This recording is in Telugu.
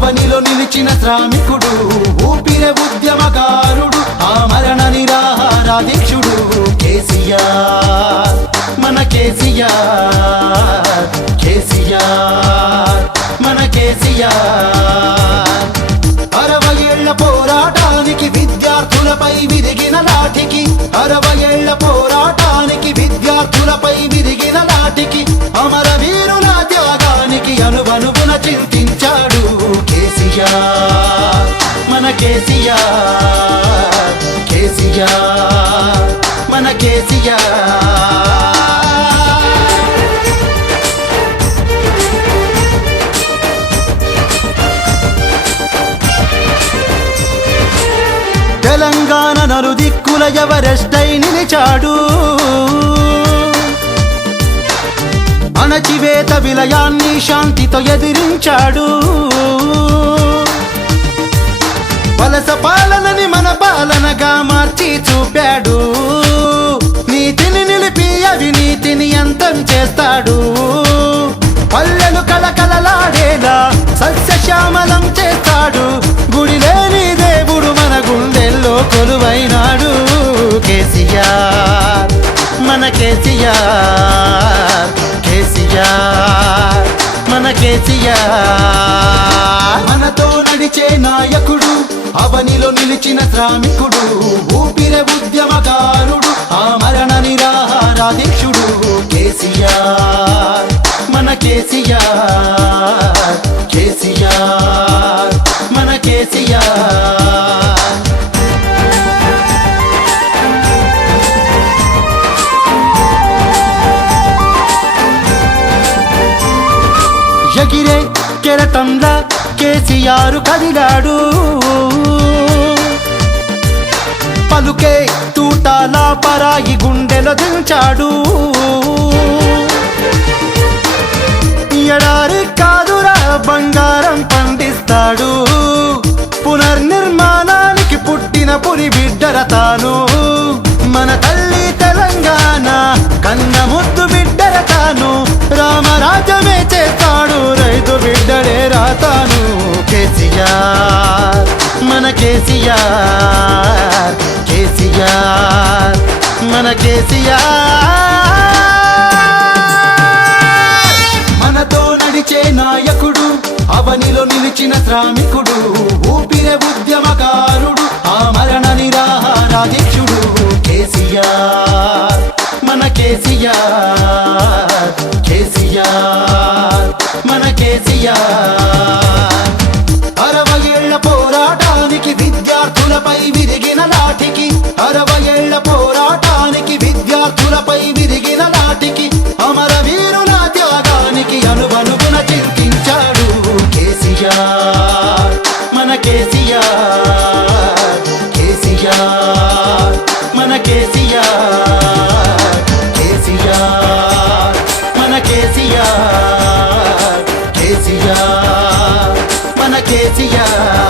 అవనిలో నిలిచిన శ్రామికుడు, ఊపిరి ఉద్యమకారుడు, ఆమరణ నిరాహారాధీక్షుడు కేసీఆర్, మన కేసీఆర్, కేసీఆర్, మన కేసీఆర్. 60 ఏళ్ల పోరాటానికి విద్యార్థులపై విరిగిన లాఠీకి, 60 ఏళ్ల పోరాటానికి విద్యార్థులపై విరిగిన లాఠీకి, అమరవీరుల త్యాగానికి అనువనువున చింతించాడు కేసీఆర్, మన కేసీఆర్, కేసీఆర్, మన కేసీఆర్. తెలంగాణ నలుదిక్కుల ఎవరెస్టై నిలిచాడు, అణచివేత విలయాన్ని శాంతితో ఎదిరించాడు. వలస పాలనని మన పాలనగా మార్చి చూపాడు, నీతిని నిలిపి అవినీతిని అంతం చేస్తాడు. పల్లెలు కలకలలాడేలా సస్యశ్యామలం చేస్తాడు, గుడి లేని దేవుడు మన గుండెల్లో కొలువైనాడు కేసీఆర్, మన కేసీఆర్, కేసీఆర్, మన కేసీఆర్. మనతో నడిచే నాయకుడు, అవనిలో నిలిచిన శ్రామికుడు, ఊపిరి ఉద్యమకారుడు, ఆమరణ నిరాహారాధీక్షుడు కేసీఆర్, మన కేసీఆర్, కేసీఆర్, మన కేసీఆర్. ఎగిరే కెరటంలా కేసీఆర్ కదిలాడు, పలుకే తూటాల పరాయి గుండెలో దించాడు. ఎడారి కాదురా బంగారం పండిస్తాడు, పునర్నిర్మాణానికి పుట్టిన పులి బిడ్డర తాను. మన తల్లి తెలంగాణ కన్న ముద్దు బిడ్డర తాను, రామరాజ్యమే చేస్తాడు రైతు బిడ్డడే రాతాను కేసీఆర్, మన కేసీఆర్, కేసీఆర్, మన కేసీఆర్. మనతో నడిచే నాయకుడు, అవనిలో నిలిచిన శ్రామికుడు, ఊపిరి ఉద్యమకారుడు, ఆమరణ నిరాహారాధీక్షుడు కేసీఆర్, మన కేసీఆర్, కేసీఆర్, మన కేసీఆర్. 60 ఏళ్ల పోరాటానికి విద్యార్థులపై విరిగిన లాఠీకి, 60 ఏళ్ల పోరాటానికి విద్యార్థులపై విరిగిన లాఠీకి, అమరవీరుల త్యాగానికి అనువనువున చింతించాడు కేసీఆర్, మన కేసీఆర్, కేసీఆర్, మన కేసీఆర్, కేసీఆర్, మన కేసీఆర్, కేసీఆర్, మన కేసీఆర్.